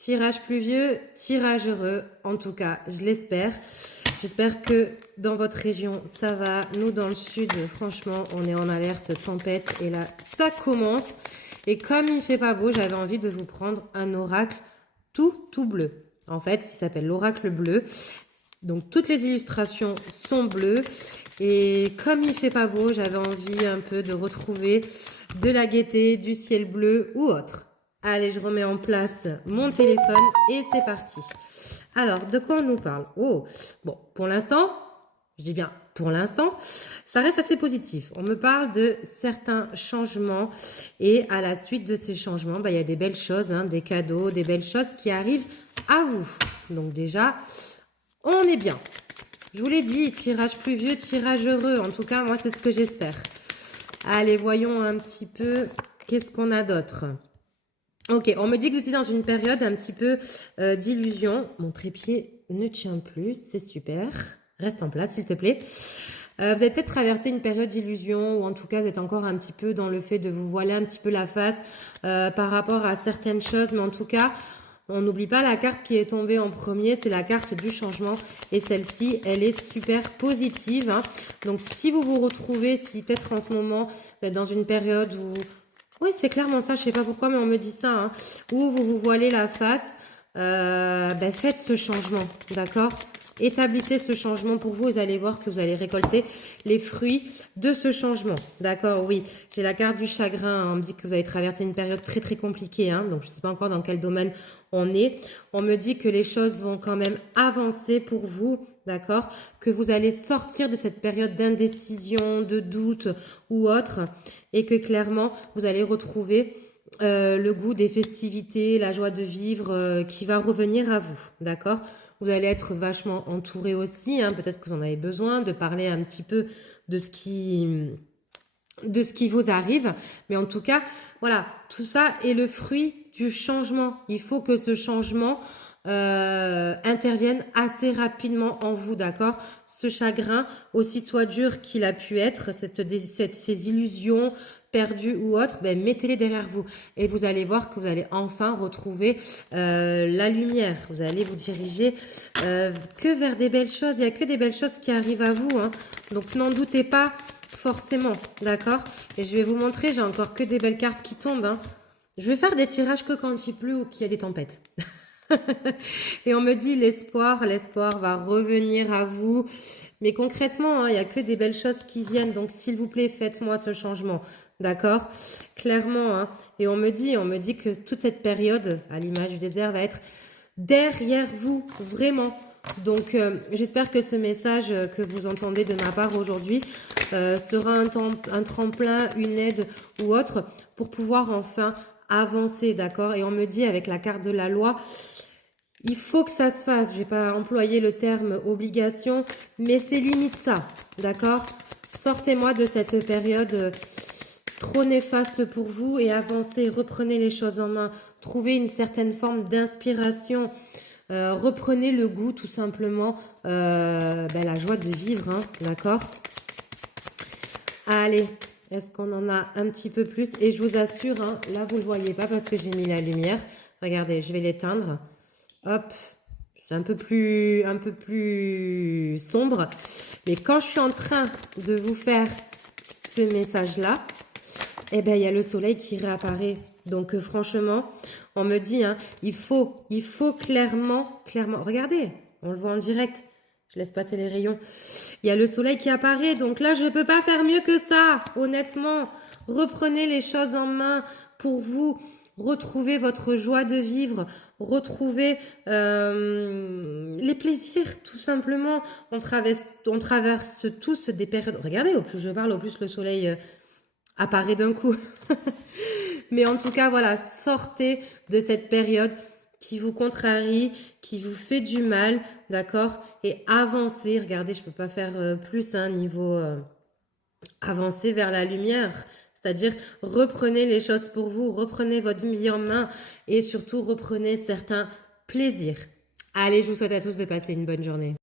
Tirage pluvieux, tirage heureux, en tout cas, je l'espère. J'espère que dans votre région, ça va. Nous, dans le sud, franchement, on est en alerte tempête. Et là, ça commence. Et comme il ne fait pas beau, j'avais envie de vous prendre un oracle tout bleu. En fait, il s'appelle l'oracle bleu. Donc, toutes les illustrations sont bleues. Et comme il ne fait pas beau, j'avais envie un peu de retrouver de la gaieté, du ciel bleu ou autre. Allez, je remets en place mon téléphone et c'est parti. Alors, de quoi on nous parle? Oh, bon, pour l'instant, je dis bien pour l'instant, ça reste assez positif. On me parle de certains changements et à la suite de ces changements, il y a des belles choses, hein, des cadeaux, des belles choses qui arrivent à vous. Donc déjà, on est bien. Je vous l'ai dit, tirage pluvieux, tirage heureux. En tout cas, moi, c'est ce que j'espère. Allez, voyons un petit peu qu'est-ce qu'on a d'autre. Ok, on me dit que vous êtes dans une période un petit peu d'illusion. Mon trépied ne tient plus, c'est super. Reste en place, s'il te plaît. Vous avez peut-être traversé une période d'illusion ou en tout cas, vous êtes encore un petit peu dans le fait de vous voiler un petit peu la face par rapport à certaines choses. Mais en tout cas, on n'oublie pas la carte qui est tombée en premier, c'est la carte du changement. Et celle-ci, elle est super positive. Hein. Donc, si vous vous retrouvez, si peut-être en ce moment, vous êtes dans une période où... Oui, c'est clairement ça, je sais pas pourquoi, mais on me dit ça. Hein. Où vous vous voilez la face, faites ce changement, d'accord? Établissez ce changement pour vous, vous allez voir que vous allez récolter les fruits de ce changement, d'accord? Oui, j'ai la carte du chagrin, hein. On me dit que vous avez traversé une période très compliquée, hein. Donc je sais pas encore dans quel domaine on est. On me dit que les choses vont quand même avancer pour vous, d'accord? Que vous allez sortir de cette période d'indécision, de doute ou autre. Et que clairement, vous allez retrouver le goût des festivités, la joie de vivre qui va revenir à vous, d'accord? Vous allez être vachement entouré aussi, hein, peut-être que vous en avez besoin, de parler un petit peu de ce qui vous arrive. Mais en tout cas, voilà, tout ça est le fruit du changement. Il faut que ce changement intervienne assez rapidement en vous, d'accord? Ce chagrin, aussi soit dur qu'il a pu être, ces illusions perdues ou autres, mettez-les derrière vous et vous allez voir que vous allez enfin retrouver la lumière. Vous allez vous diriger que vers des belles choses. Il n'y a que des belles choses qui arrivent à vous, hein. Donc n'en doutez pas forcément, d'accord? Et je vais vous montrer, j'ai encore que des belles cartes qui tombent, hein. Je vais faire des tirages que quand il pleut ou qu'il y a des tempêtes. Et on me dit l'espoir va revenir à vous. Mais concrètement, hein, il n'y a que des belles choses qui viennent. Donc, s'il vous plaît, faites-moi ce changement. D'accord? Clairement. Hein. Et on me dit que toute cette période, à l'image du désert, va être derrière vous. Vraiment. Donc, j'espère que ce message que vous entendez de ma part aujourd'hui sera un tremplin, une aide ou autre pour pouvoir enfin avancer, d'accord? Et on me dit avec la carte de la loi, il faut que ça se fasse. Je vais pas employer le terme obligation, mais c'est limite ça, d'accord? Sortez-moi de cette période trop néfaste pour vous et avancez, reprenez les choses en main, trouvez une certaine forme d'inspiration, reprenez le goût tout simplement, la joie de vivre, hein, d'accord? Allez. Est-ce qu'on en a un petit peu plus? Et je vous assure, hein, là, vous ne le voyez pas parce que j'ai mis la lumière. Regardez, je vais l'éteindre. Hop, c'est un peu plus sombre. Mais quand je suis en train de vous faire ce message-là, il y a le soleil qui réapparaît. Donc, franchement, on me dit, hein, il faut clairement, regardez, on le voit en direct. Je laisse passer les rayons. Il y a le soleil qui apparaît. Donc là, je ne peux pas faire mieux que ça. Honnêtement, reprenez les choses en main pour vous. Retrouvez votre joie de vivre. Retrouvez les plaisirs, tout simplement. On traverse tous des périodes. Regardez, au plus je parle, au plus le soleil apparaît d'un coup. Mais en tout cas, voilà, sortez de cette période qui vous contrarie, qui vous fait du mal, d'accord? Et avancez, regardez, je peux pas faire plus, hein, niveau avancer vers la lumière. C'est-à-dire, reprenez les choses pour vous, reprenez votre vie en main et surtout, reprenez certains plaisirs. Allez, je vous souhaite à tous de passer une bonne journée.